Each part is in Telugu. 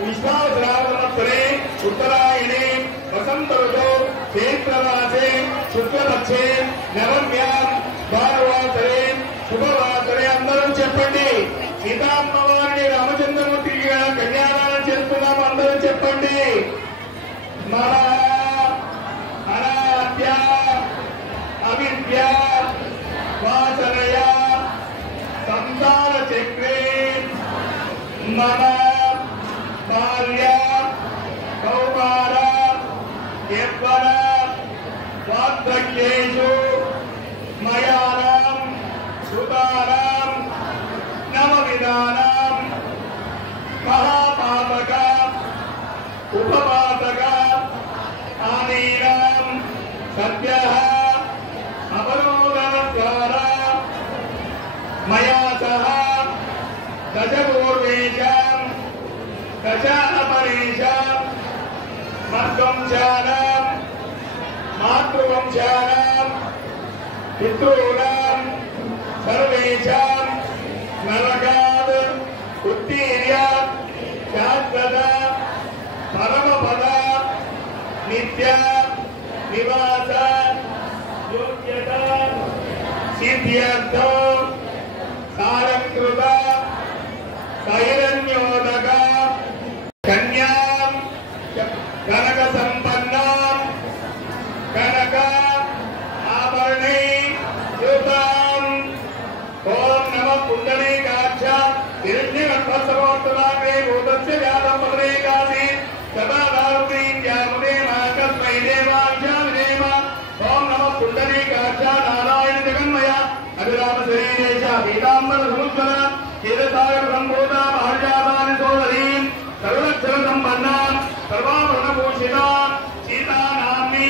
विश्वावसरे उत्तरायणे वसंत ऋतौ चैत्रमासे शुक्लपक्षे नवम्यां भानुवासरे शुभवासरे అందరూ చెప్పండి సీతామ్మవారిని రామచంద్రమూర్తికి కళ్యాణం చేస్తున్నాం అందరూ చెప్పండి మన అనాద్య అవిద్య వాసనయ సంసార చక్రే మన బాల్య కౌమార యవ్వన వార్ధక్యేషు మయానాం సుతానాం నవవిధానాం మహాపాతక ఉపపాతక ఆనీనాం సత్యః అవరోధన ద్వారా మయా సహ దశపూర్వేషాం దశ అపరేషాం మద్వంశానాం మాతృవంశానాం పితॄణాం సర్వేషాం నరకాద్ ఉత్తీర్య శాశ్వత పరమపద నిత్య నివాస యోగ్యత సిద్ధ్యర్థం సారంకృత సైరణ్యోదక కన్యాం కనక సంపన్నాం కనక ఆభరణై యుతాం ఓం నమః పుండరీకాక్ష హిరణ్యగర్భస్తమోత్తమాగ్రే భూతస్య వ్యాధంపదరేకాసి సదాదారుణీత్యాముదే మాకస్మై దేవాంశామిదేవ ఓం నమః పుండరీకాక్ష నారాయణ జగన్మయ అభిరామ శరీరేశ పీతాంబర సముద్ర కేరసాగర సంభూత మహర్జాతాని సోదరీం సర్వలక్షణ సంపన్నాం సర్వాభరణభూషితాం సీతానామ్ని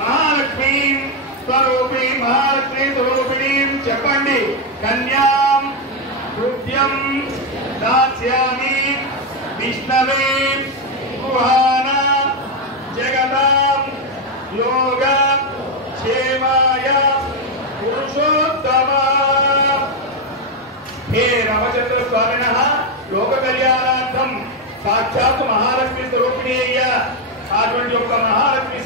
మహాలక్ష్మీం స్వరూపీ మహాలక్ష్మీ స్వరూపిణీం చెప్పండి కన్యాం కృత్యం దాస్యామి విష్ణవే గుహాన జగతాం యోగ క్షేమాయ పురుషోత్తమ हे रामचंद्र स्वामिनः लोक कल्याणार्थम साक्षात् महालक्ष्मी स्वरूपिणी అటువంటి ఒక మహాలక్ష్మి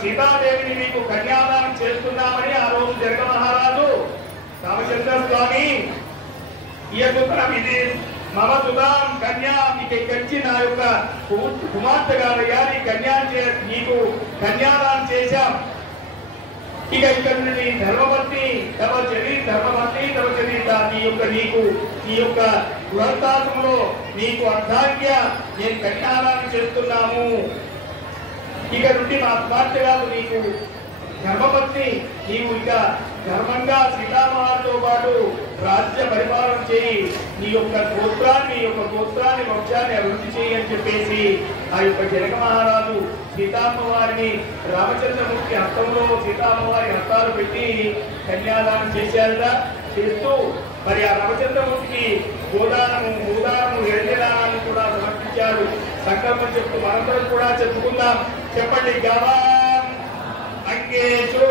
సీతాదేవిని మీకు కన్యాదానం చేస్తున్నామని ఆ రోజు జనక మహారాజు రామచంద్ర స్వామి ఇది మమ సుతాం కన్యా మీకు ఇక్కడికి నా యొక్క కుమార్తె గారయ్యా నీకు కన్యాదానం చేశాం ఇక ఇక్కడ నీ ధర్మపత్ని తవ చరిత నీ యొక్క గృహస్థాశ్రమంలో నీకు అర్ధాంగ్య నేను కన్యాదానం చేస్తున్నాము ఇక నుండి మా కుమార్తె గారు నీకు ధర్మపత్ని నీవు ఇక ధర్మంగా సీతామహారాజుతో పాటు రాజ్య పరిపాలన చేయి నీ యొక్క గోత్రాన్ని వంశాన్ని అభివృద్ధి చేయి అని చెప్పేసి ఆ యొక్క జనక మహారాజు సీతామ్మవారిని రామచంద్రమూర్తి హస్తంలో సీతామ్మవారి హస్తాలు పెట్టి కన్యాదానం చేశారట చేస్తూ మరి ఆ రామచంద్రమూర్తికి భూదానము యజ్ఞదానాన్ని కూడా సమర్పించాడు సంకల్పం చెప్తూ మనందరం కూడా చెప్పుకుందాం చెప్పండి గవాం అంగేషు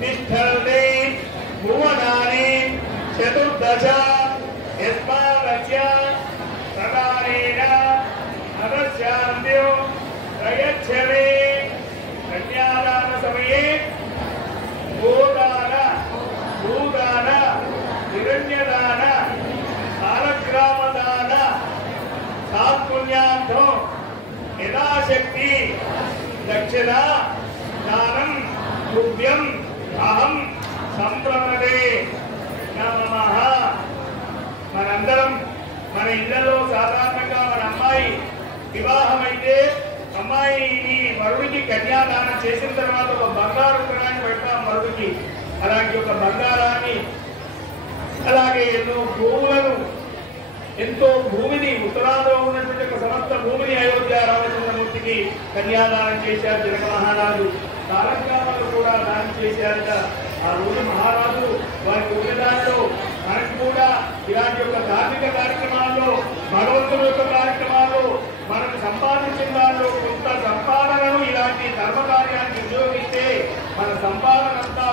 తిష్టతే భువనాని చతుర్దశ యస్మాదస్య సదానేన అదస్యాంద్యో ప్రయచ్చరే కన్యాదాన సమయే భూదాన హిరణ్యదాన సాలగ్రామదాన సాత్పుణ్యార్థం యథాశక్తి దక్షిణ దానం తుభ్యం అహం సంప్రమదే నమః. మనందరం మన ఇళ్లలో సాధారణంగా మన అమ్మాయి వివాహమైతే అమ్మాయిని వరుడికి కన్యాదానం చేసిన తర్వాత ఒక బంగారు ఉంగరాన్ని పెడతాం వరుడికి. అలాంటి ఒక బంగారాన్ని అలాగే ఎంతో భూమిని ఉత్తరాంధ్రలో ఉన్నటువంటి ఒక సమస్త భూమిని అయోధ్య రామచంద్రమూర్తికి కన్యాదానం చేశారు జనక మహారాజు. సాలగ్రామాలు కూడా దానం చేశారట. ఆ రోజు మహారాజు వారి పూజదారిలో మనకు కూడా ఇలాంటి యొక్క ధార్మిక కార్యక్రమాల్లో భగవంతుడి యొక్క కార్యక్రమాల్లో మనకు సంపాదించిన దానిలో కొంత సంపాదనను ఇలాంటి ధర్మ కార్యానికి వినియోగిస్తే మన సంపాదన అంతా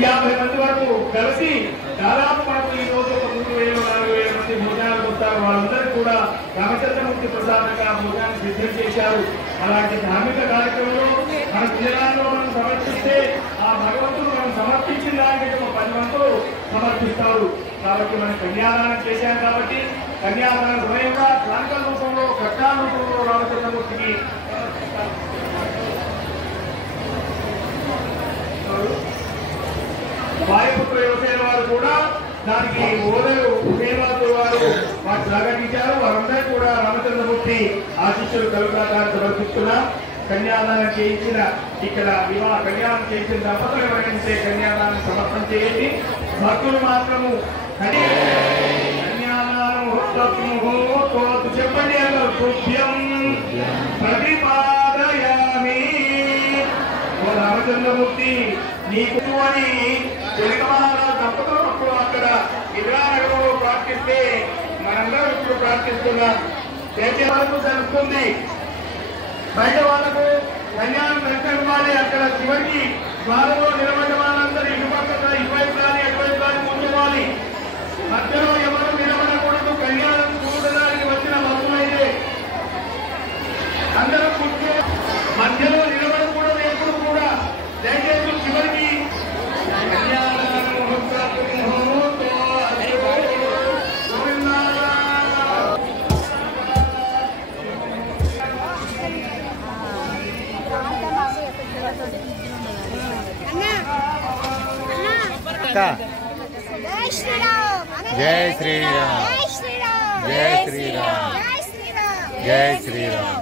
50 మంది వరకు కలిసి దాదాపు మనకు ఈ రోజు ఒక 3,000 4,000 మంది భోజనాలకు వస్తారు. వాళ్ళందరికీ కూడా రామచంద్రమూర్తి ప్రసాదంగా భోజనాన్ని సిద్ధం చేశారు. అలాంటి ధార్మిక కార్యక్రమంలో మన పిల్లలలో మనం సమర్పిస్తే ఆ భగవంతుడు మనం సమర్పించిన దానికి 10 మంతులు సమర్పిస్తారు. కాబట్టి మనం కన్యాదానం చేశాం కాబట్టి కన్యాదాన సమయంగా కాంకల రూపంలో కట్టాల రూపంలో రామచంద్రమూర్తికి వాయుపుత్ర వ్యవసాయ వారు కూడా దానికి ఓదరు ఉదయవాదులు వారు వారు స్వాగతించారు. వారందరూ కూడా రామచంద్రమూర్తి ఆశీస్సులు కలుగుతారని సమర్పిస్తున్నా. కన్యాదానం చేయించిన ఇక్కడ కన్యాదానం చేయించిన దంపతులు ఎవరైతే కన్యాదానం సమర్పణ చేయండి. భక్తులు మాత్రము కన్యాదానం చెప్పండి అన్నారు. కృత్యం ప్రతిపాదయామి. రామచంద్రమూర్తి నీకు అని జనక మహారాజు దంపతులు అక్కడ ఇంద్రానగరంలో ప్రార్థిస్తే మనందరం ఇప్పుడు ప్రార్థిస్తున్నాం. చేసే వాళ్ళకు జరుగుతుంది, బయట వాళ్ళకు కన్యానం దర్శనమాలి. అక్కడ చివరికి ద్వారంలో నిలబడిన వాళ్ళందరూ ఇటుపక్క ఇటువైపు కానీ అటువైపు కానీ ముందుకోవాలి. మధ్యలో ఎవరు నిలబడకూడదు. కన్యానం చూడడానికి వచ్చిన భక్తులైతే అందరూ కూర్చో మధ్యలో నిలబడకూడదు. ఎప్పుడు కూడా దయచేసి చివరికి జై శ్రీరామ్, జై శ్రీరామ్, జై శ్రీరామ్, జై శ్రీరామ్, జై శ్రీరామ్, జై శ్రీరామ్.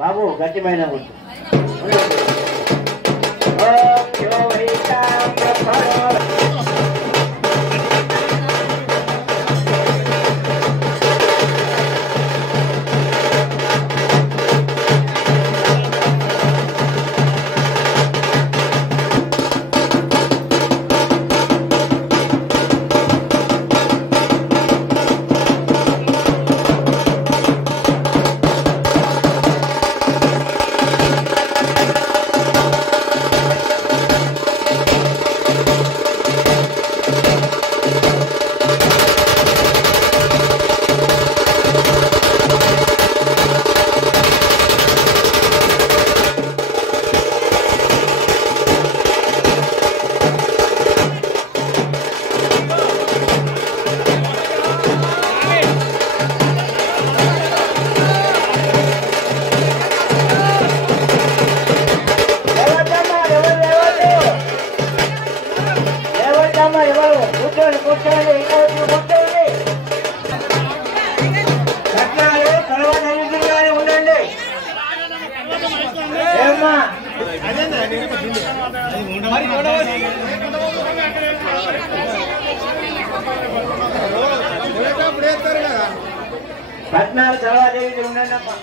బాబు గట్టిమైన పట్నాలు చదవాలి ఉండండి అమ్మా.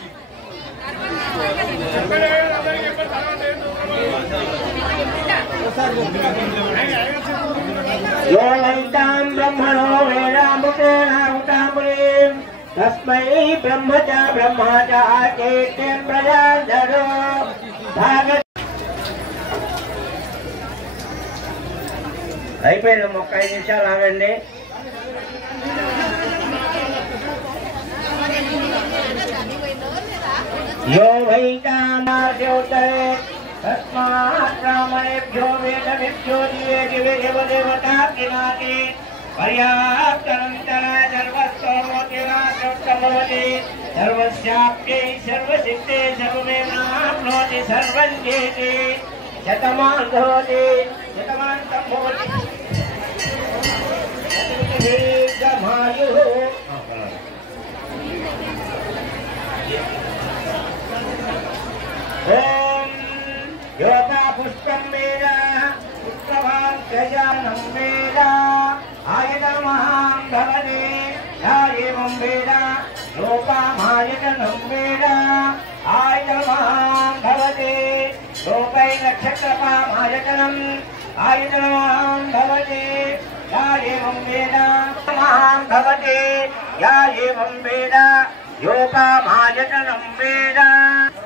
బ్రహ్మణో వేదామృతేనామృతాంబురీ తస్మై బ్రహ్మచ బ్రహ్మచ చైత్యం ప్రజాధరో భాగ. అయిపోయింది, ఒక 5 నిమిషాలు ఆగండి. यो वैतानार्योत्तरे तस्मात् ब्राह्मणेभ्यो वेदविभ्यो दिवे दिवे देवदेवतार्थिनाति पर्याप्तनन्तरा सर्वस्तोमोतिराशोत्तमोति सर्वस्याप्यै सर्वसिद्धे सर्वमेवाप्नोति सर्वं जेति शतमान् भवति शतमान्तं भवति दीर्घमायुः ओम योगा पुष्पं वेद पुष्पवान् गजानं वेद आयतमहां भवति या एवं वेद लोपामायतनं वेद आयतमहां भवति लोकै नक्षत्रपामायतनम् आयतमहां भवति या एवं वेद महां भवति या एवं वेद योगामायतनं वेद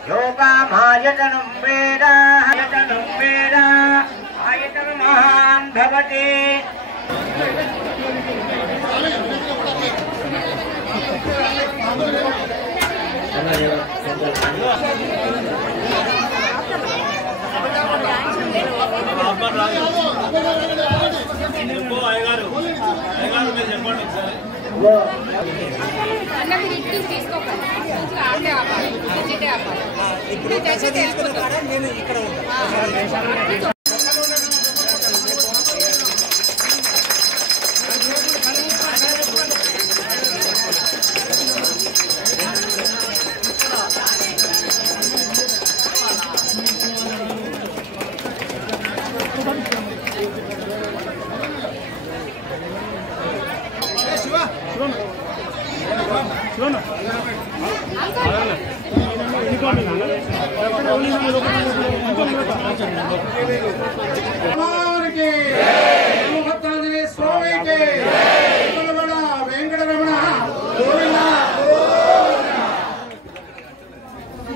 योगामायतनं वेद आयतनं वेद आयतनमहान् भवति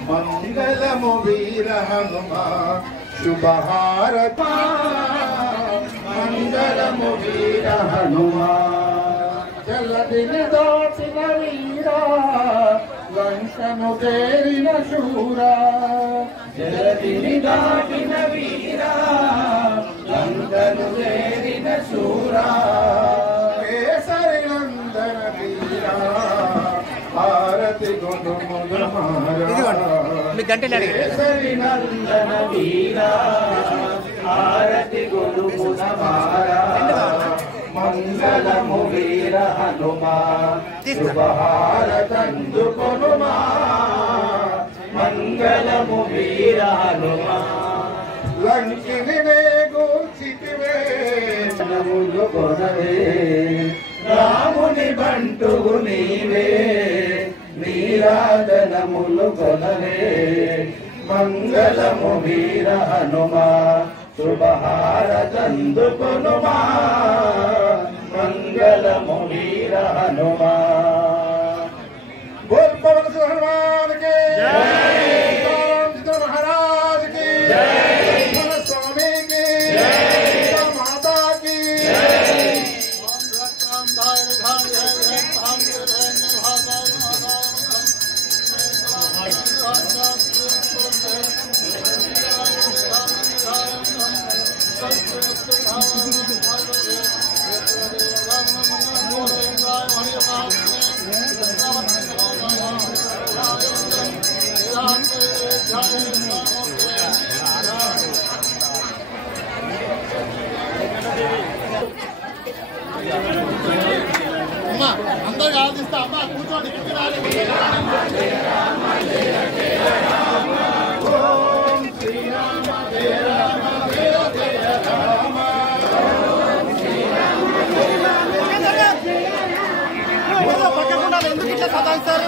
मंगलमु वीर हनुमान शुभहारता मंगलमु वीर हनुमान जलदिन दाटिन वीरा लंकनु तेरिन शूरा जलदिन दाटिन वीरा लंकनु तेरिन शूरा केसरी नंदन वीरा भारती केसरी नंदन वीरा भारती गुरु मुनमारा मंगलमु वीर हनुमान शुभहारतंदुकोनुमा मंगलमु वीर हनुमान लंकिनि वेगोचितिवे नमुलु కొనవే రాముని బంటువు నీవే నీరాజనములు కొనవే మంగళము వీర హనుమా శుభహారతందుకొనుమా మంగళము వీర హనుమా बोल पवन सिंह हनुमान के जय सीताराम महाराज की जय स्वामी की जय माता की जय అందరూ ఆదిస్తా అమ్మా కూర్చోండి ఓం శ్రీరామ జయ రామ జయ జయ రామ పక్కకుండా ఎందుకు ఇట్లా సదాయిస్తారు